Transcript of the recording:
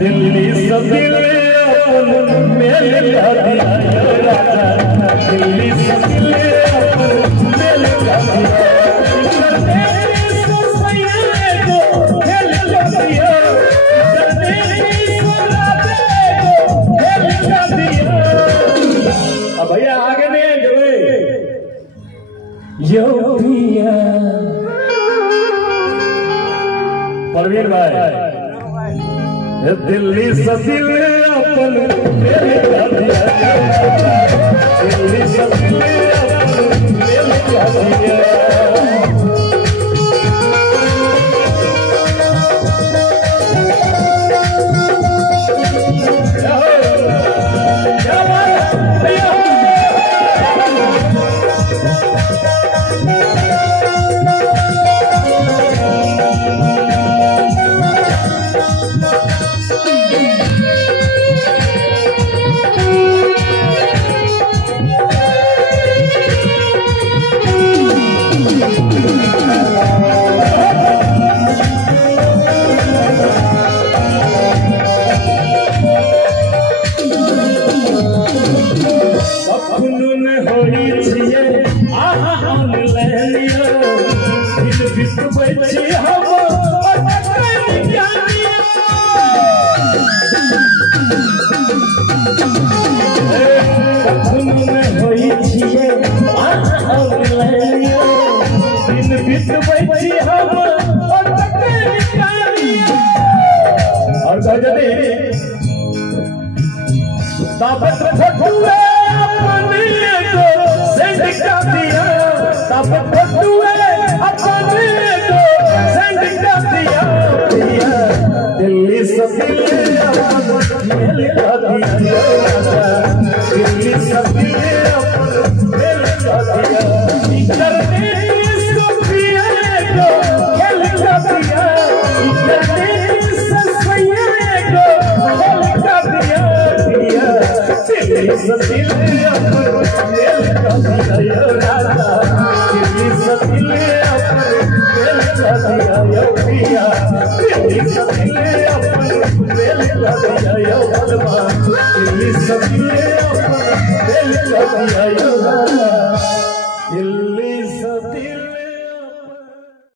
दिल्ली सदिल अपन मेल का दिया दिल्ली सदिल अपन मेल का दिया भैया आगे नहीं गए यो भैया परवीन भाई दिल्ली सदिल अपन मेल का दिया दिल्ली सदिल अपन मेल का दिया दिल्ली सदिल अपन मेल का दिया दिल्ली सदिल अपन मेल का दिया करने सुफिया को खेल का दिया करने सफिया को खेल का दिया दिल्ली सदिल अपन मेल का दिया राजा दिल्ली सदिल अपन मेल का दिया यो पिया दिल्ली सदिल दिल्ली सदिल अपन मेल का दिया